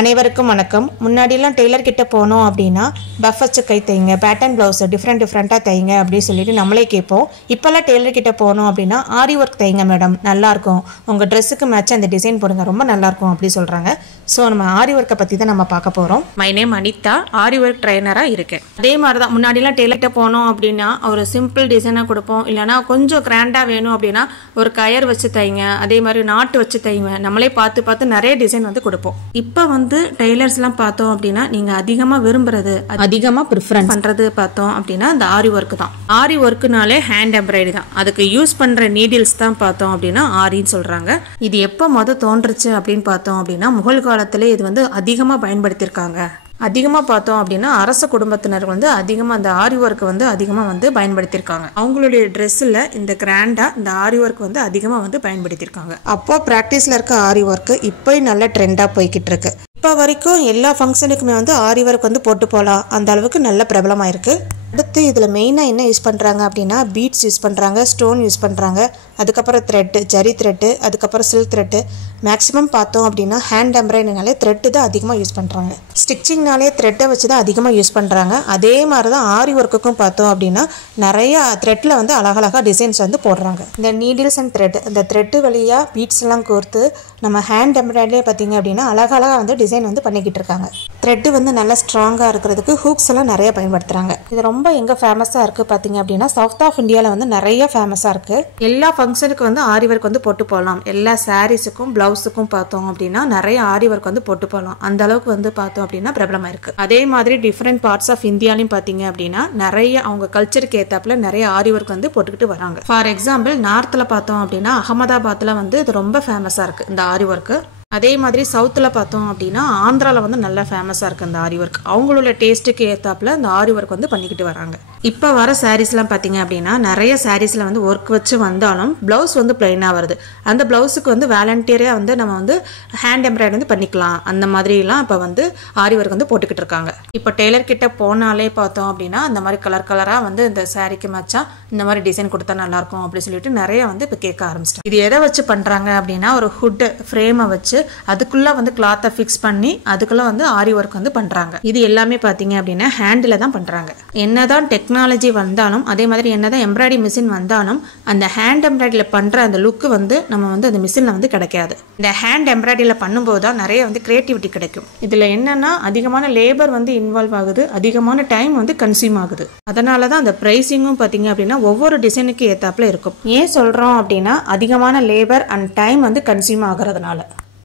அனைவருக்கும் வணக்கம். முன்னாடிலாம் டெய்லர் கிட்ட போனோம் அப்படின்னா பஃப் வச்சு கை தைங்க, பேட்டர்ன் ப்ளவுஸ் டிஃப்ரெண்ட்டாக தைங்க அப்படின்னு சொல்லிட்டு நம்மளே கேட்போம். இப்போல்லாம் டெய்லர் கிட்ட போனோம் அப்படின்னா ஆரி ஒர்க் தைங்க மேடம், நல்லாயிருக்கும், உங்கள் ட்ரெஸ்ஸுக்கு மேட்ச் அந்த டிசைன் போடுங்க, ரொம்ப நல்லாயிருக்கும் அப்படி சொல்கிறாங்க. ஸோ நம்ம ஆரி ஒர்க்கை பற்றி தான் நம்ம பார்க்க போகிறோம். My name Anitha, Aari work ட்ரைனராக இருக்கேன். அதே மாதிரி தான் முன்னாடிலாம் டெய்லர்கிட்ட போனோம் அப்படின்னா ஒரு சிம்பிள் டிசைனாக கொடுப்போம், இல்லைனா கொஞ்சம் கிராண்டாக வேணும் அப்படின்னா ஒரு கயர் வச்சு தைங்க, அதே மாதிரி நாட்டு வச்சு தைங்க, நம்மளே பார்த்து நிறைய டிசைன் வந்து கொடுப்போம். இப்போ வந்து டெய்லர்ஸ்லாம் பார்த்தோம் அப்படின்னா நீங்கள் அதிகமாக விரும்புறது, அதிகமாக ப்ரிஃபரன்ஸ் பண்ணுறது பார்த்தோம் அப்படின்னா இந்த ஆரி ஒர்க் தான். ஆரி ஒர்க்குனாலே ஹேண்ட் எம்ப்ராய்டரி தான். அதுக்கு யூஸ் பண்ணுற நீடில்ஸ் தான் பார்த்தோம் அப்படின்னா ஆரின்னு சொல்கிறாங்க. இது எப்போ தோன்றுச்சு அப்படின்னு பார்த்தோம் அப்படின்னா முகல் காலத்திலே இது வந்து அதிகமாக பயன்படுத்தியிருக்காங்க. அதிகமாக பார்த்தோம் அப்படின்னா அரச குடும்பத்தினர் வந்து அதிகமாக அந்த ஆரி ஒர்க் வந்து அதிகமாக வந்து பயன்படுத்தியிருக்காங்க. அவங்களுடைய ட்ரெஸ்ஸில் இந்த கிராண்டாக இந்த ஆரி ஒர்க் வந்து அதிகமாக வந்து பயன்படுத்தியிருக்காங்க. அப்போ ப்ராக்டிஸில் இருக்க ஆரி ஒர்க்கு இப்போ நல்ல ட்ரெண்டாக போய்கிட்டு இருக்கு. இப்போ வரைக்கும் எல்லா ஃபங்க்ஷனுக்குமே வந்து ஆரி ஒர்க் வந்து போட்டு போகலாம், அந்த அளவுக்கு நல்ல பிரபலமாக இருக்குது. அடுத்து இதில் மெயினாக என்ன யூஸ் பண்ணுறாங்க அப்படின்னா பீட்ஸ் யூஸ் பண்ணுறாங்க, ஸ்டோன் யூஸ் பண்ணுறாங்க, அதுக்கப்புறம் த்ரெட்டு, ஜரி த்ரெட்டு, அதுக்கப்புறம் சில்க் த்ரெட்டு. மேக்ஸிமம் பார்த்தோம் அப்படின்னா ஹேண்ட் எம்ப்ராய்டரினாலே த்ரெட்டு தான் அதிகமாக யூஸ் பண்ணுறாங்க. ஸ்டிச்சிங்னாலே த்ரெட்டை வச்சு தான் அதிகமாக யூஸ் பண்ணுறாங்க. அதே மாதிரி தான் ஆரி ஒர்க்குக்கும் பார்த்தோம் அப்படின்னா நிறையா த்ரெட்டில் வந்து அழகழகாக டிசைன்ஸ் வந்து போடுறாங்க. இந்த நீடில்ஸ் அண்ட் த்ரெட், இந்த த்ரெட்டு வழியாக பீட்ஸ் எல்லாம் கோர்த்து நம்ம ஹேண்ட் எம்ப்ராய்டரியே பார்த்தீங்க அப்படின்னா அழகழகாக வந்து டிசைன் வந்து பண்ணிக்கிட்டு இருக்காங்க. த்ரெட்டு வந்து நல்லா ஸ்ட்ராங்காக இருக்கிறதுக்கு ஹூக்ஸ் எல்லாம் நிறைய பயன்படுத்துகிறாங்க. இது ரொம்ப எங்கே ஃபேமஸாக இருக்குது பார்த்தீங்க அப்படின்னா சவுத் ஆஃப் இந்தியாவில் வந்து நிறைய ஃபேமஸாக இருக்குது. எல்லா ஃபங்க்ஷனுக்கு வந்து ஆரி ஒர்க் வந்து போட்டு போகலாம். எல்லா சாரீஸுக்கும் ப்ளவுஸுக்கும் பார்த்தோம் அப்படின்னா நிறைய ஆரி ஒர்க் வந்து போட்டு போகலாம். அந்த அளவுக்கு வந்து பார்த்தோம் அப்படின்னா பிரபலமாக இருக்குது. அதே மாதிரி டிஃப்ரெண்ட் பார்ட்ஸ் ஆஃப் இந்தியாலையும் பார்த்தீங்க அப்படின்னா நிறைய அவங்க கல்ச்சருக்கு ஏற்றாப்புல நிறைய ஆரி ஒர்க் வந்து போட்டுக்கிட்டு வராங்க. ஃபார் எக்ஸாம்பிள் நார்த்தில் பார்த்தோம் அப்படின்னா அகமதாபாத்தில் வந்து இது ரொம்ப ஃபேமஸாக இருக்குது இந்த ஆரி ஒர்க்கு. அதே மாதிரி சவுத்தில் பார்த்தோம் அப்படின்னா ஆந்திராவில் வந்து நல்லா ஃபேமஸாக இருக்குது அந்த ஆரி ஒர்க். அவங்களோட டேஸ்ட்டுக்கு ஏற்றாப்புல இந்த ஆரி ஒர்க் வந்து பண்ணிக்கிட்டு வராங்க. இப்போ வர சாரீஸ்லாம் பார்த்தீங்க அப்படின்னா நிறைய சாரீஸில் வந்து ஒர்க் வச்சு வந்தாலும் ப்ளவுஸ் வந்து பிளைனாக வருது. அந்த ப்ளவுஸுக்கு வந்து வாலண்டியராக வந்து நம்ம வந்து ஹேண்ட் எம்ப்ராய்டரி வந்து பண்ணிக்கலாம். அந்த மாதிரிலாம் இப்போ வந்து ஆரி ஒர்க் வந்து போட்டுக்கிட்டு இருக்காங்க. இப்போ டெய்லர் கிட்ட போனாலே பார்த்தோம் அப்படின்னா அந்த மாதிரி கலராக வந்து இந்த சாரீக்கு மேட்சா இந்த மாதிரி டிசைன் கொடுத்தா நல்லாயிருக்கும் அப்படின்னு சொல்லிட்டு நிறைய வந்து இப்போ கேட்க ஆரம்பிச்சிட்டாங்க. இது எதை வச்சு பண்ணுறாங்க அப்படின்னா ஒரு ஹுட் ஃப்ரேமை வச்சு அதுக்குள்ள வந்து கிளாத்தை ஃபிக்ஸ் பண்ணி அதுக்குள்ள வந்து ஆரி ஒர்க் வந்து பண்றாங்க. இது எல்லாமே பாத்தீங்க அப்படின்னா ஹேண்ட்ல தான் பண்றாங்க. என்னதான் டெக்னாலஜி வந்தாலும் அதே மாதிரி என்னதான் எம்ப்ராய்டரி மிஷின் வந்தாலும் அந்த ஹேண்ட் எம்ப்ராய்டரியில பண்ற அந்த லுக் வந்து நம்ம வந்து அந்த மிஷின்ல வந்து கிடைக்காது. இந்த ஹேண்ட் எம்ப்ராய்டரியில பண்ணும்போது தான் நிறைய வந்து கிரியேட்டிவிட்டி கிடைக்கும். இதுல என்னன்னா அதிகமான லேபர் வந்து இன்வால்வ் ஆகுது, அதிகமான டைம் வந்து கன்சியூம் ஆகுது. அதனாலதான் அந்த பிரைசிங்கும் பாத்தீங்க அப்படின்னா ஒவ்வொரு டிசைனுக்கு ஏத்தாப்புல இருக்கும். ஏன் சொல்றோம் அப்படின்னா அதிகமான லேபர் அண்ட் டைம் வந்து கன்சியூம் ஆகுறதுனால.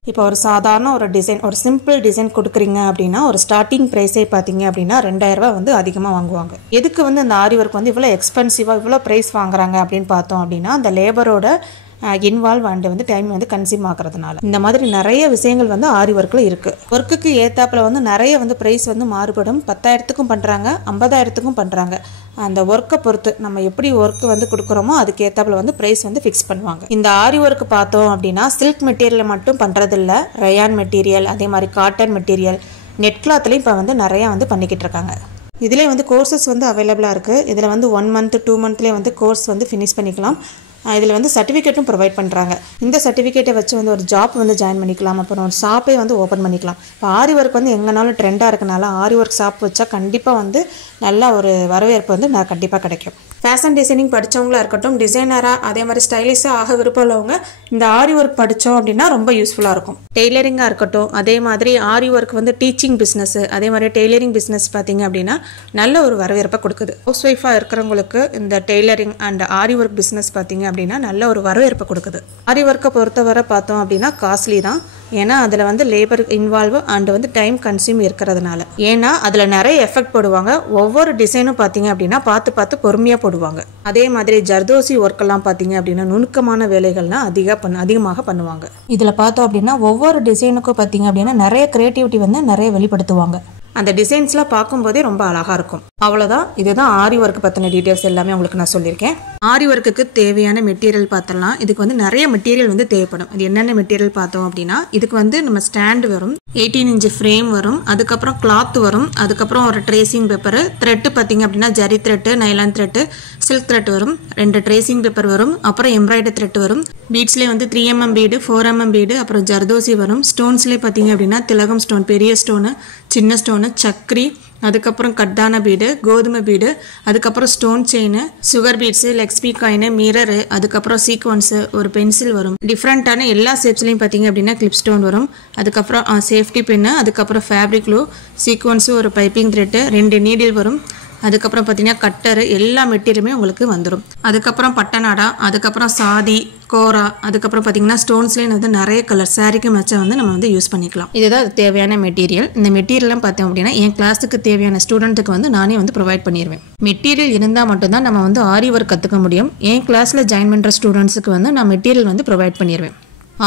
இப்போ ஒரு சாதாரண ஒரு டிசைன், ஒரு சிம்பிள் டிசைன் கொடுக்குறீங்க அப்படின்னா ஒரு ஸ்டார்டிங் ப்ரைஸே பார்த்தீங்க அப்படின்னா 2000 ரூபா வந்து அதிகமாக வாங்குவாங்க. எதுக்கு வந்து இந்த ஆரி ஒர்க் வந்து இவ்வளோ எக்ஸ்பென்சிவாக இவ்வளோ ப்ரைஸ் வாங்குறாங்க அப்படின்னு பார்த்தோம் அப்படின்னா அந்த லேபரோட இன்வால்வ் அண்ட் வந்து டைம் வந்து கன்சியூம் ஆகிறதுனால. இந்த மாதிரி நிறைய விஷயங்கள் வந்து ஆரி ஒர்க்கில் இருக்குது. ஒர்க்குக்கு ஏத்தாப்புல வந்து நிறைய வந்து ப்ரைஸ் வந்து மாறுபடும். 10,000க்கும் பண்ணுறாங்க, 50,000க்கும் பண்ணுறாங்க. அந்த ஒர்க்கை பொறுத்து நம்ம எப்படி ஒர்க் வந்து கொடுக்குறோமோ அதுக்கு ஏத்தாப்புல வந்து ப்ரைஸ் வந்து ஃபிக்ஸ் பண்ணுவாங்க. இந்த ஆரி ஒர்க் பார்த்தோம் அப்படின்னா சில்க் மெட்டீரியல் மட்டும் பண்ணுறதில்ல, ரயான் மெட்டீரியல், அதே மாதிரி காட்டன் மெட்டீரியல், நெட் கிளாத்லையும் இப்போ வந்து நிறையா வந்து பண்ணிக்கிட்டு இருக்காங்க. இதிலே வந்து கோர்சஸ் வந்து அவைலபிளாக இருக்குது. இதில் வந்து 1 மந்த் 2 மந்த்லேயே வந்து கோர்ஸ் வந்து ஃபினிஷ் பண்ணிக்கலாம். இதில் வந்து சர்டிஃபிகேட்டும் ப்ரொவைட் பண்ணுறாங்க. இந்த சர்டிஃபிகேட்டை வச்சு வந்து ஒரு ஜாப் வந்து ஜாயின் பண்ணிக்கலாம், அப்புறம் ஒரு ஷாப்பே வந்து ஓப்பன் பண்ணிக்கலாம். இப்போ ஆரி ஒர்க் வந்து எங்கேனாலும் ட்ரெண்டாக இருக்கனால ஆரி ஒர்க் ஷாப் வச்சா கண்டிப்பாக வந்து நல்ல ஒரு வரவேற்பு வந்து நான் கண்டிப்பாக கிடைக்கும். ஃபேஷன் டிசைனிங் படித்தவங்களா இருக்கட்டும், டிசைனராக அதே மாதிரி ஸ்டைலிஷாக ஆக விருப்பம் உள்ளவங்க இந்த ஆரி ஒர்க் படித்தோம் அப்படின்னா ரொம்ப யூஸ்ஃபுல்லாக இருக்கும். டெய்லரிங்காக இருக்கட்டும், அதே மாதிரி ஆரி ஒர்க் வந்து டீச்சிங் பிஸ்னஸ், அதே மாதிரி டெய்லரிங் பிஸ்னஸ் பார்த்தீங்க அப்படின்னா நல்ல ஒரு வரவேற்பை கொடுக்குது. ஹவுஸ் ஒய்ஃபாக இருக்கிறவங்களுக்கு இந்த tailoring and aari work business பார்த்தீங்க அப்படின்னா நல்ல ஒரு வரவேற்பை கொடுக்குது. ஆரி ஒர்க்கை பொறுத்தவரை பார்த்தோம் அப்படின்னா காஸ்ட்லி தான். ஏன்னா அதில் வந்து லேபர் இன்வால்வ் அண்ட் வந்து டைம் கன்சியூம் இருக்கிறதுனால. ஏன்னா அதில் நிறைய எஃபெக்ட் போடுவாங்க. ஒவ்வொரு டிசைனும் பார்த்தீங்க அப்படின்னா பார்த்து பொறுமையாக போடுவாங்க. அதே மாதிரி ஜர்தோசி ஒர்க்கெல்லாம் பார்த்தீங்க அப்படின்னா நுணுக்கமான வேலைகள்லாம் அதிகமாக பண்ணுவாங்க. இதில் பார்த்தோம் அப்படின்னா ஒவ்வொரு டிசைனுக்கும் பார்த்தீங்க அப்படின்னா நிறைய கிரியேட்டிவிட்டி வந்து நிறைய வெளிப்படுத்துவாங்க. அந்த டிசைன்ஸ்லாம் பார்க்கும்போதே ரொம்ப அழகாக இருக்கும். அவ்வளோதான். இதுதான் ஆரி ஒர்க் பற்றின டீட்டெயில்ஸ் எல்லாமே உங்களுக்கு நான் சொல்லியிருக்கேன். ஆரி ஒர்க்குக்கு தேவையான மெட்டீரியல் பார்த்தலாம். இதுக்கு வந்து நிறைய மெட்டீரியல் வந்து தேவைப்படும். இது என்னென்ன மெட்டீரியல் பார்த்தோம் அப்படின்னா, இதுக்கு வந்து நம்ம ஸ்டாண்ட் வரும், 18 இன்ச் ஃப்ரேம் வரும், அதுக்கப்புறம் கிளாத் வரும், அதுக்கப்புறம் ஒரு ட்ரேசிங் பேப்பர், த்ரெட்டு பார்த்தீங்க அப்படின்னா zari thread, nylon thread, silk thread வரும், 2 ட்ரேசிங் பேப்பர் வரும், அப்புறம் எம்ப்ராய்டரி த்ரெட் வரும். பீட்ஸ்லேயே வந்து 3mm பீடு, 4mm பீடு, அப்புறம் ஜர்தோசி வரும். ஸ்டோன்ஸ்லேயே பார்த்தீங்க அப்படின்னா திலகம் ஸ்டோன், பெரிய ஸ்டோனு, சின்ன ஸ்டோனு, சக்ரி, அதுக்கப்புறம் கட்டான பீடு, கோதுமை பீடு, அதுக்கப்புறம் ஸ்டோன் செயின், சுகர் பீட்ஸு, லெக்ஸ்பி காயின், மிரரு, அதுக்கப்புறம் சீக்வன்ஸு, ஒரு பென்சில் வரும். டிஃப்ரெண்ட்டான எல்லா ஷேப்ஸ்லையும் பார்த்தீங்க அப்படின்னா கிளிப் ஸ்டோன் வரும். அதுக்கப்புறம் சேஃப்டி பின்னு, அதுக்கப்புறம் ஃபேப்ரிக் க்ளூ, சீக்வன்ஸு, ஒரு பைப்பிங் த்ரெட்டு, 2 நீடில் வரும். அதுக்கப்புறம் பார்த்தீங்கன்னா கட்டரு, எல்லா மெட்டீரியலுமே உங்களுக்கு வந்துடும். அதுக்கப்புறம் பட்டநாடா, அதுக்கப்புறம் சாதி, கோரா, அதுக்கப்புறம் பார்த்தீங்கன்னா ஸ்டோன்ஸ்லேயே வந்து நிறைய கலர் சாரிக்கு மேட்சாக வந்து நம்ம வந்து யூஸ் பண்ணிக்கலாம். இதுதான் தேவையான மெட்டீரியல். இந்த மெட்டீரியல்லாம் பார்த்தோம் அப்படின்னா என் கிளாஸுக்கு தேவையான ஸ்டூடெண்ட்டுக்கு வந்து நானே வந்து ப்ரொவைட் பண்ணிடுவேன். மெட்டீரியல் இருந்தால் மட்டும்தான் நம்ம வந்து ஆரி ஒர்க் கற்றுக்க முடியும். என் கிளாஸில் ஜாயின் பண்ணுற ஸ்டூடெண்ட்ஸுக்கு வந்து நான் மெட்டீரியல் வந்து ப்ரொவைட் பண்ணிடுவேன்.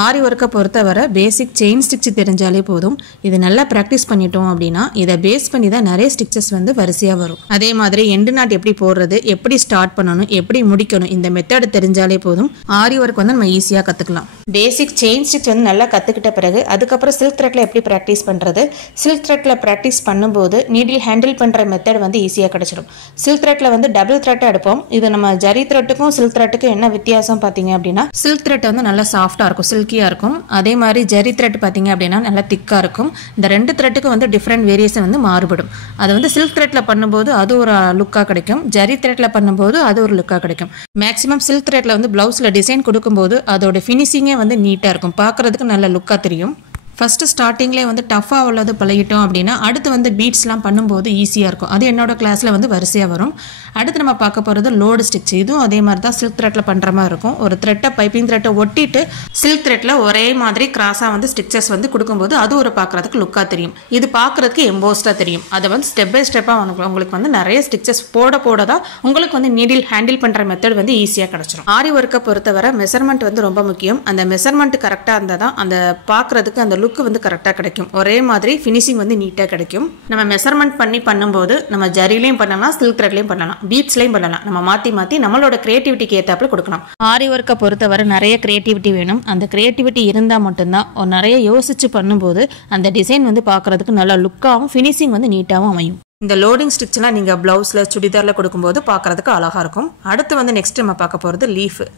ஆரி ஒர்க்கை பொறுத்தவரை பேசிக் செயின் ஸ்டிச் தெரிஞ்சாலே போதும். இது நல்லா ப்ராக்டிஸ் பண்ணிட்டோம் அப்படின்னா இதை பேஸ் பண்ணி தான் நிறைய ஸ்டிச்சஸ் வந்து வரிசையாக வரும். அதே மாதிரி எண்டு நாட் எப்படி போடுறது, எப்படி ஸ்டார்ட் பண்ணணும், எப்படி முடிக்கணும், இந்த மெத்தட் தெரிஞ்சாலே போதும் ஆரி ஒர்க் வந்து நம்ம ஈஸியாக கற்றுக்கலாம். பேசிக் செயின் ஸ்டிச் வந்து நல்லா கற்றுக்கிட்ட பிறகு அதுக்கப்புறம் சில்க் த்ரெட்டில் எப்படி ப்ராக்டிஸ் பண்ணுறது, சில்க் த்ரெட்டில் ப்ராக்டிஸ் பண்ணும்போது நீடில் ஹேண்டில் பண்ணுற மெத்தட் வந்து ஈஸியாக கிடச்சிடும். சில்க் த்ரெட்டில் வந்து டபுள் த்ரெட் எடுப்போம். இது நம்ம ஜரி த்ரெட்டுக்கும் சில்க் த்ரெட்டுக்கும் என்ன வித்தியாசம் பார்த்தீங்க அப்படின்னா, சில்க் த்ரெட் வந்து நல்லா சாஃப்டாக இருக்கும், சில்கியாக இருக்கும். அதே மாதிரி ஜரி த்ரெட் பார்த்தீங்க அப்படின்னா நல்லா திக்காக இருக்கும். இந்த 2 த்ரெட்டுக்கு வந்து டிஃப்ரெண்ட் வேரியேஷன் வந்து மாறுபடும். அது வந்து சில்க் த்ரெட்டில் பண்ணும்போது அது ஒரு லுக்காக கிடைக்கும், ஜரி த்ரெட்டில் பண்ணும்போது அது ஒரு லுக்காக கிடைக்கும். மேக்ஸிமம் சில்க் த்ரெட்டில் வந்து ப்ளவுஸில் டிசைன் கொடுக்கும்போது அதோட ஃபினிஷிங்கே வந்து நீட்டாக இருக்கும், பார்க்குறதுக்கு நல்ல லுக்காக தெரியும். ஃபஸ்ட்டு ஸ்டார்டிங்லேயே வந்து டஃப்பாக உள்ளது பழகிட்டோம் அப்படின்னா அடுத்து வந்து பீட்ஸ்லாம் பண்ணும்போது ஈஸியாக இருக்கும். அது என்னோட கிளாஸில் வந்து வரிசையாக வரும். அடுத்து நம்ம பார்க்க போகிறது லோடு ஸ்டிச். இதுவும் அதே மாதிரி தான் சில்க் த்ரெட்டில் பண்ணுற மாதிரி இருக்கும். ஒரு த்ரெட்டை பைப்பிங் த்ரெட்டை ஒட்டிட்டு சில்க் த்ரெட்டில் ஒரே மாதிரி கிராஸாக வந்து ஸ்டிச்சஸ் வந்து கொடுக்கும்போது அது ஒரு பார்க்குறதுக்கு லுக்காக தெரியும். இது பார்க்குறதுக்கு எம்போஸ்டாக தெரியும். அதை வந்து ஸ்டெப் பை ஸ்டெப்பாக உங்களுக்கு வந்து நிறைய ஸ்டிச்சஸ் போட தான் உங்களுக்கு வந்து நீடில் ஹேண்டில் பண்ணுற மெத்தட் வந்து ஈஸியாக கிடச்சிரும். ஆரி ஒர்க்கை பொறுத்தவரை மெஷர்மெண்ட் வந்து ரொம்ப முக்கியம். அந்த மெஷர்மெண்ட் கரெக்டாக இருந்தால் தான் அந்த பார்க்குறதுக்கு அந்த லுக் வந்து கரெக்டாக கிடைக்கும். ஒரே மாதிரி ஃபினிஷிங் வந்து நீட்டாக கிடைக்கும். நம்ம மெஷர்மெண்ட் பண்ணி பண்ணும்போது நம்ம ஜரிலையும் பண்ணலாம், சில்க் த்ரெட்லையும் பண்ணலாம், பீட்ஸ்லையும் பண்ணலாம். நம்ம மாற்றி நம்மளோட கிரியேட்டிவிட்டிக்கு ஏற்றாப்புல கொடுக்கலாம். ஆரி ஒர்க்கை பொறுத்தவரை நிறைய கிரியேட்டிவிட்டி வேணும். அந்த கிரியேட்டிவிட்டி இருந்தால் மட்டும்தான் நிறைய யோசிச்சு பண்ணும்போது அந்த டிசைன் வந்து பார்க்குறதுக்கு நல்லா லுக்காகவும் ஃபினிஷிங் வந்து நீட்டாகவும் அமையும். இந்த லோடிங் ஸ்டிச்லாம் நீங்கள் ப்ளவுஸில் சுடிதாரில் கொடுக்கும்போது பார்க்குறதுக்கு அழகாக இருக்கும். அடுத்து வந்து நெக்ஸ்ட் நம்ம பார்க்க போகிறது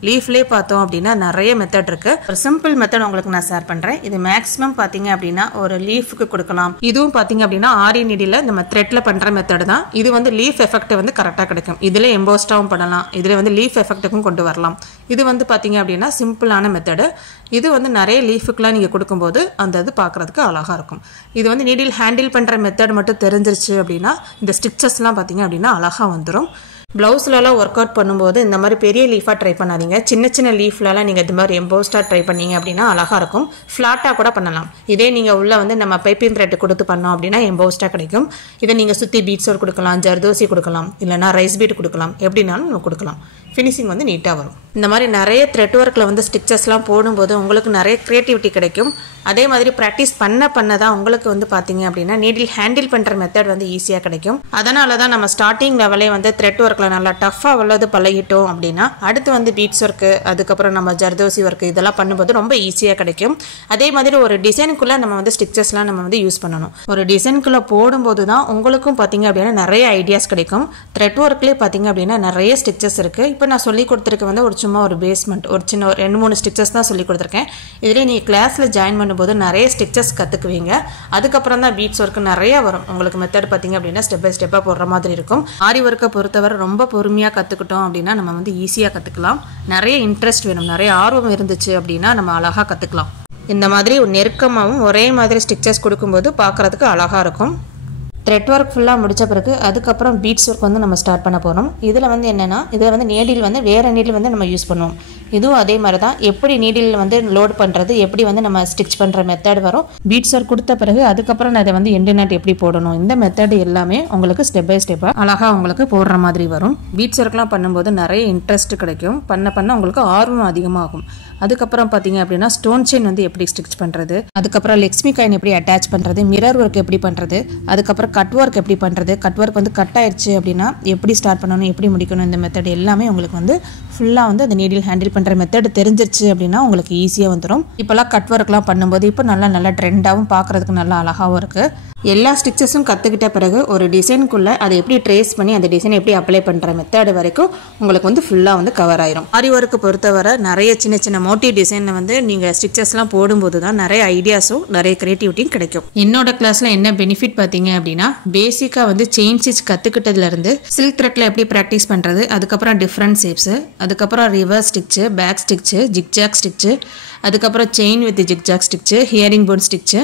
லீஃப்லேயே பார்த்தோம் அப்படின்னா நிறைய மெத்தட் இருக்குது. ஒரு சிம்பிள் மெத்தட் உங்களுக்கு நான் ஷேர் பண்ணுறேன். இது மேக்ஸிமம் பார்த்தீங்க அப்படின்னா ஒரு லீஃபுக்கு கொடுக்கலாம். இதுவும் பார்த்தீங்க அப்படின்னா ஆரி நீடியில் நம்ம த்ரெட்டில் பண்ணுற மெத்தட் தான். இது வந்து லீஃப் எஃபெக்ட் வந்து கரெக்டாக கிடைக்கும். இதில் எம்போஸ்டாகவும் பண்ணலாம், இதில் வந்து லீஃப் எஃபெக்ட்டுக்கும் கொண்டு வரலாம். இது வந்து பார்த்தீங்க அப்படின்னா சிம்பிளான மெத்தடு. இது வந்து நிறைய லீஃபுக்கெலாம் நீங்கள் கொடுக்கும்போது அந்த இது பார்க்குறதுக்கு அழகாக இருக்கும். இது வந்து நீடில் ஹேண்டில் பண்ணுற மெத்தட் மட்டும் தெரிஞ்சிருச்சு அப்படின்னா இந்த ஸ்டிச்சஸ்லாம் பார்த்தீங்க அப்படின்னா அழகாக வந்துடும். ப்ளவுஸ்லலாம் ஒர்க் அவுட் பண்ணும்போது இந்த மாதிரி பெரிய லீஃபாக ட்ரை பண்ணாதீங்க. சின்ன லீஃப்லலாம் நீங்கள் இது மாதிரி எம்போஸ்டாக ட்ரை பண்ணீங்க அப்படின்னா அழகாக இருக்கும். ஃப்ளாட்டாக கூட பண்ணலாம். இதே நீங்கள் உள்ளே வந்து நம்ம பைப்பிங் த்ரெட் கொடுத்து பண்ணோம் அப்படின்னா எம்போஸ்டாக கிடைக்கும். இதை நீங்கள் சுற்றி பீட்ஸோடு கொடுக்கலாம், ஜர்தோசி கொடுக்கலாம், இல்லைனா ரைஸ் பீட் கொடுக்கலாம், எப்படினாலும் நம்ம கொடுக்கலாம். ஃபினிஷிங் வந்து நீட்டாக வரும். இந்த மாதிரி நிறைய த்ரெட் ஒர்க்கில் வந்து ஸ்டிச்சஸ்லாம் போடும்போது உங்களுக்கு நிறைய க்ரியேட்டிவிட்டி கிடைக்கும். அதே மாதிரி ப்ராக்டிஸ் பண்ண தான் உங்களுக்கு வந்து பார்த்தீங்க அப்படின்னா நீடில் ஹேண்டில் பண்ணுற மெத்தட் வந்து ஈஸியாக கிடைக்கும். அதனால தான் நம்ம ஸ்டார்டிங் லெவலே வந்து த்ரெட் ஒர்க்கில் நல்லா டஃப்பாக உள்ளது பழகிட்டோம் அப்படின்னா அடுத்து வந்து பீட்ஸ் ஒர்க்கு, அதுக்கப்புறம் நம்ம ஜர்தோசி ஒர்க்கு இதெல்லாம் பண்ணும்போது ரொம்ப ஈஸியாக கிடைக்கும். அதே மாதிரி ஒரு டிசைனுக்குள்ளே நம்ம வந்து ஸ்டிச்சஸ்லாம் நம்ம வந்து யூஸ் பண்ணணும். ஒரு டிசைனுக்குள்ளே போடும்போது தான் உங்களுக்கும் பார்த்தீங்க அப்படின்னா நிறைய ஐடியாஸ் கிடைக்கும். த்ரெட் ஒர்க்லேயே பார்த்தீங்க அப்படின்னா நிறைய ஸ்டிச்சஸ் இருக்குது. இப்போ நான் சொல்லி கொடுத்துருக்க வந்து சும்மா ஒரு பேஸ்மெண்ட், ஒரு சின்ன ஒரு 2-3 ஸ்டிச்சஸ் தான் சொல்லி கொடுத்துருக்கேன். இதிலே நீங்கள் கிளாஸில் ஜாயின் பண்ணும்போது நிறைய ஸ்டிச்சஸ் கற்றுக்குவீங்க. அதுக்கப்புறம் தான் பீட்ஸ் ஒர்க்கு நிறைய வரும். உங்களுக்கு மெத்தட் பார்த்தீங்க அப்படின்னா ஸ்டெப் பை ஸ்டெப்பாக போடுற மாதிரி இருக்கும். ஆரி ஒர்க்கை பொறுத்தவரை ரொம்ப பொறுமையாக கற்றுக்கிட்டோம் அப்படின்னா நம்ம வந்து ஈஸியாக கற்றுக்கலாம். நிறைய இன்ட்ரெஸ்ட் வேணும், நிறைய ஆர்வம் இருந்துச்சு அப்படின்னா நம்ம அழகாக கற்றுக்கலாம். இந்த மாதிரி நெருக்கமாகவும் ஒரே மாதிரி ஸ்டிச்சஸ் கொடுக்கும்போது பார்க்குறதுக்கு அழகாக இருக்கும். த்ரெட் ஒர்க் ஃபுல்லாக முடித்த பிறகு அதுக்கப்புறம் பீட்ஸ் ஒர்க் வந்து நம்ம ஸ்டார்ட் பண்ண போகிறோம். இதில் வந்து என்னென்னா இதில் வந்து நீடில் வந்து வேறு நீடில் வந்து நம்ம யூஸ் பண்ணுவோம். இதுவும் அதே மாதிரி தான். எப்படி நீடில் வந்து லோட் பண்ணுறது, எப்படி வந்து நம்ம ஸ்டிச் பண்ணுற மெத்தட் வரும். பீட்ஸ் ஒர்க் கொடுத்த பிறகு அதுக்கப்புறம் அதை வந்து எண்டு நாட் எப்படி போடணும், இந்த மெத்தட் எல்லாமே உங்களுக்கு ஸ்டெப் பை ஸ்டெப்பாக அழகாக உங்களுக்கு போடுற மாதிரி வரும். பீட்ஸ் ஒர்க்லாம் பண்ணும்போது நிறைய இன்ட்ரெஸ்ட் கிடைக்கும். பண்ண உங்களுக்கு ஆர்வம் அதிகமாகும். அதுக்கப்புறம் பார்த்தீங்க அப்படின்னா ஸ்டோன் செயின் வந்து எப்படி ஸ்டிச் பண்ணுறது, அதுக்கப்புறம் லக்ஷ்மி காயின் எப்படி அட்டாச் பண்ணுறது, மிரர் ஒர்க் எப்படி பண்ணுறது, அதுக்கப்புறம் கட் ஒர்க் எப்படி பண்ணுறது, கட் ஒர்க் வந்து கட் ஆயிடுச்சு அப்படின்னா எப்படி ஸ்டார்ட் பண்ணணும் எப்படி முடிக்கணும், இந்த மெத்தட் எல்லாமே உங்களுக்கு வந்து ஃபுல்லாக வந்து அந்த நீடில் ஹேண்டில் பண்ணுற மெத்தட் தெரிஞ்சிருச்சு அப்படின்னா உங்களுக்கு ஈஸியாக வந்துடும். இப்போல்லாம் கட் ஒர்க்லாம் பண்ணும்போது இப்போ நல்லா ட்ரெண்டாகவும் பார்க்குறதுக்கு நல்லா அழகாகவும் இருக்குது. எல்லா ஸ்டிச்சஸும் கற்றுக்கிட்ட பிறகு ஒரு டிசைனுக்குள்ளே அதை எப்படி ட்ரேஸ் பண்ணி அந்த டிசைன் எப்படி அப்ளை பண்ணுற மெத்தட் வரைக்கும் உங்களுக்கு வந்து ஃபுல்லாக வந்து கவர் ஆயிரும். ஆரி ஒர்க்கு பொறுத்தவரை நிறைய சின்ன மோட்டிவ் டிசைனில் வந்து நீங்கள் ஸ்டிச்சஸ்லாம் போடும்போது தான் நிறைய ஐடியாஸும் நிறைய க்ரியேட்டிவிட்டியும் கிடைக்கும். என்னோட கிளாஸில் என்ன பெனிஃபிட் பார்த்தீங்க அப்படின்னா பேசிக்காக வந்து செயின் ஸ்டிச் கற்றுக்கிட்டதுலேருந்து சில்க் த்ரெட்டில் எப்படி ப்ராக்டிஸ் பண்ணுறது, அதுக்கப்புறம் டிஃப்ரெண்ட் ஷேப்ஸு, அதுக்கப்புறம் reverse stitch, back stitch, zigzag stitch, அதுக்கப்புறம் chain with zigzag stitch, herringbone stitch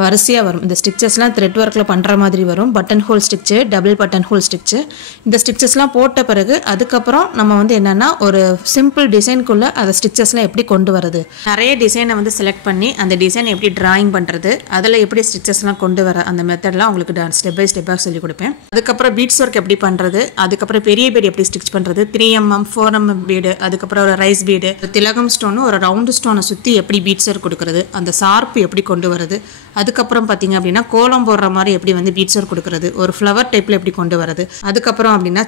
வரிசையாக வரும். இந்த ஸ்டிச்சஸ்லாம் த்ரெட் ஒர்க்கில் பண்ணுற மாதிரி வரும். Buttonhole stitch, double buttonhole stitch, இந்த ஸ்டிச்சஸ்லாம் போட்ட பிறகு அதுக்கப்புறம் நம்ம வந்து என்னென்னா ஒரு சிம்பிள் டிசைனுக்குள்ளே அந்த ஸ்டிச்சஸ்லாம் எப்படி கொண்டு வரது, நிறைய டிசைனை வந்து செலக்ட் பண்ணி அந்த டிசைன் எப்படி டிராயிங் பண்ணுறது, அதில் எப்படி ஸ்டிச்சஸ்லாம் கொண்டு வர அந்த மெத்தட்லாம் உங்களுக்கு ஸ்டெப் பை ஸ்டெப்பாக சொல்லிக் கொடுப்பேன். அதுக்கப்புறம் பீட்ஸ் ஒர்க் எப்படி பண்ணுறது, அதுக்கப்புறம் பெரிய பீடு எப்படி ஸ்டிச் பண்ணுறது, 3mm 4mm பீடு, அதுக்கப்புறம் ஒரு ரைஸ் பீடு, திலகம் ஸ்டோனு ஒரு ரவுண்டு ஸ்டோனை சுற்றி எப்படி பீட்ஸ் ஒர்க் கொடுக்குறது, அந்த ஷார்ப்பு எப்படி கொண்டு வருது, அதுக்கப்புறம் பார்த்தீங்க அப்படின்னா கோலம் போடுற மாதிரி எப்படி வந்து பீட்ஸ் ஒர்க் கொடுக்குறது, ஒரு ஃப்ளவர் டைப்பில் எப்படி கொண்டு வரது, அதுக்கப்புறம் அப்படின்னா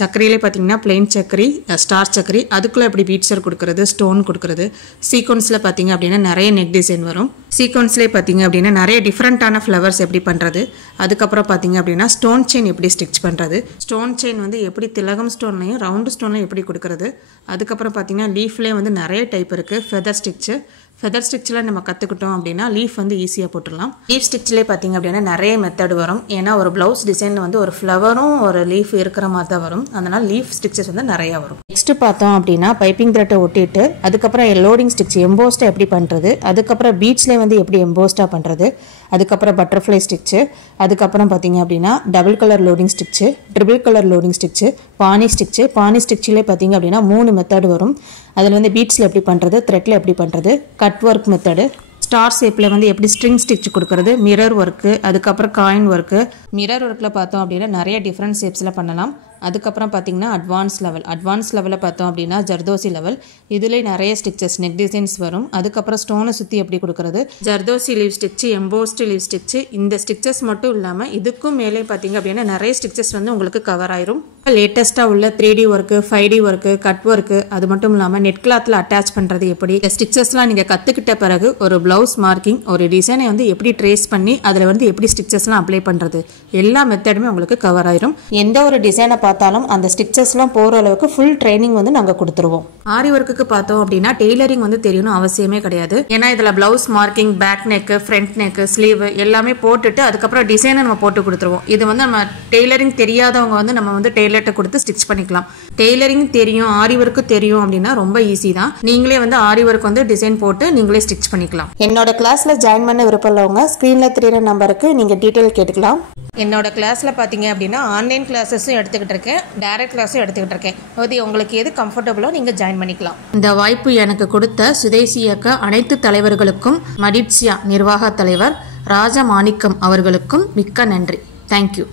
சக்கரியிலே பார்த்தீங்கன்னா பிளெயின் சக்கரி, ஸ்டார் சக்கரி, அதுக்குள்ளே எப்படி பீட்ஸ் ஒர்க் கொடுக்குறது, ஸ்டோன் கொடுக்குறது, சீக்வன்ஸில் பார்த்தீங்க அப்படின்னா நிறைய நெக் டிசைன் வரும். சீக்வன்ஸ்லேயே பார்த்தீங்க அப்படின்னா நிறைய டிஃப்ரெண்ட்டான ஃப்ளவர்ஸ் எப்படி பண்ணுறது, அதுக்கப்புறம் பார்த்தீங்க அப்படின்னா ஸ்டோன் செயின் எப்படி ஸ்டிச் பண்ணுறது, ஸ்டோன் செயின் வந்து எப்படி திலகம் ஸ்டோன்லையும் ரவுண்டு ஸ்டோன்லையும் எப்படி கொடுக்குறது, அதுக்கப்புறம் பார்த்தீங்கன்னா லீஃப்லேயே வந்து நிறைய டைப் இருக்குது. ஃபெதர் ஸ்டிச்சு, ஃபெதர் ஸ்டிச்சில் நம்ம கற்றுக்கிட்டோம் அப்படின்னா லீஃப் வந்து ஈஸியாக போட்டுடலாம். லீஃப் ஸ்டிச்சிலே பார்த்தீங்க அப்படின்னா நிறைய மெத்தட் வரும். ஏன்னா ஒரு ப்ளவுஸ் டிசைனில் வந்து ஒரு ஃப்ளவரும் ஒரு லீஃப் இருக்கிற மாதிரி தான் வரும். அதனால் லீஃப் ஸ்டிச்சஸ் வந்து நிறையா வரும். நெக்ஸ்ட்டு பார்த்தோம் அப்படின்னா பைப்பிங் த்ரெட்டை ஒட்டிட்டு அதுக்கப்புறம் லோடிங் ஸ்டிச் எம்போஸ்டாக எப்படி பண்ணுறது, அதுக்கப்புறம் பீட்ஸ்லேயே வந்து எப்படி எம்போஸ்டாக பண்ணுறது, அதுக்கப்புறம் பட்டர்ஃப்ளை ஸ்டிச்சு, அதுக்கப்புறம் பார்த்தீங்க அப்படின்னா double colour loading stitch, triple colour loading stitch, பானி ஸ்டிச்சு. பானி ஸ்டிச்சிலே பார்த்தீங்க அப்படின்னா 3 மெத்தட் வரும். அதில் வந்து பீட்ஸில் எப்படி பண்ணுறது, த்ரெட்டில் எப்படி பண்ணுறது, கட் ஒர்க் மெத்தடு, ஸ்டார் ஷேப்பில் வந்து எப்படி ஸ்ட்ரிங் ஸ்டிச் கொடுக்குறது, மிரர் ஒர்க்கு, அதுக்கப்புறம் காயின் ஒர்க்கு. மிரர் ஒர்க்கில் பார்த்தோம் அப்படின்னா நிறைய டிஃப்ரெண்ட் ஷேப்ஸில் பண்ணலாம். அதுக்கப்புறம் பார்த்தீங்கன்னா அட்வான்ஸ் லெவலில் பார்த்தோம் அப்படின்னா ஜர்தோசி லெவல், இதுலேயே நிறைய ஸ்டிச்சஸ் நெக் டிசைன்ஸ் வரும். அதுக்கப்புறம் ஸ்டோனை சுற்றி எப்படி கொடுக்குறது, zardozi leave stitch, embossed leave stitch, இந்த ஸ்டிச்சஸ் மட்டும் இல்லாமல் இதுக்கும் மேலே பார்த்தீங்க அப்படின்னா நிறைய ஸ்டிச்சஸ் வந்து உங்களுக்கு கவர் ஆயிரும். லேட்டஸ்ட்டாக உள்ள 3D work, 5D work, cut work, அது மட்டும் இல்லாமல் நெட் கிளாத்தில் அட்டாச் பண்ணுறது எப்படி, இந்த ஸ்டிச்சஸ்லாம் நீங்கள் கற்றுக்கிட்ட பிறகு ஒரு ப்ளவுஸ் மார்க்கிங் ஒரு டிசைனை வந்து எப்படி ட்ரேஸ் பண்ணி அதில் வந்து எப்படி ஸ்டிச்சஸ்லாம் அப்ளை பண்ணுறது, எல்லா மெத்தடுமே உங்களுக்கு கவர் ஆயிரும். எந்த ஒரு டிசைனை பார்த்தாலும் அந்த ஸ்டிச்சஸ்லாம் போகிற அளவுக்கு ஃபுல் ட்ரைனிங் வந்து நாங்கள் கொடுத்துருவோம். ஆரி ஒர்க்குக்கு பார்த்தோம் அப்படின்னா டெய்லரிங் வந்து தெரியணும் அவசியமே கிடையாது. ஏன்னா இதில் blouse marking, back neck, front neck, sleeve எல்லாமே போட்டுட்டு அதுக்கப்புறம் டிசைனை நம்ம போட்டு கொடுத்துருவோம். இது வந்து நம்ம டெய்லரிங் தெரியாதவங்க வந்து நம்ம வந்து டெய்லர்கிட்ட கொடுத்து ஸ்டிச் பண்ணிக்கலாம். டெய்லரிங் தெரியும், ஆரி ஒர்க்கு தெரியும் அப்படின்னா ரொம்ப ஈஸி தான். நீங்களே வந்து ஆரி ஒர்க் வந்து டிசைன் போட்டு நீங்களே ஸ்டிச் பண்ணிக்கலாம். என்னோட கிளாஸில் ஜாயின் பண்ண விருப்பம் உள்ளவங்க ஸ்க்ரீனில் தெரியுற நம்பருக்கு நீங்கள் டீட்டெயில் கேட்டுக்கலாம். என்னோட கிளாஸில் பார்த்தீங்க அப்படின்னா ஆன்லைன் கிளாஸஸும் எடுத்துக்கிட்டு இருக்கேன், டைரக்ட் கிளாஸும் எடுத்துக்கிட்டு இருக்கேன். அது உங்களுக்கு எது கம்ஃபர்டபுளோ நீங்கள் ஜாயின் பண்ணிக்கலாம். இந்த வாய்ப்பு எனக்கு கொடுத்த சுதேசி இயக்க அனைத்து தலைவர்களுக்கும், மடிட்சியா நிர்வாக தலைவர் ராஜமாணிக்கம் அவர்களுக்கும் மிக்க நன்றி. தேங்க்யூ.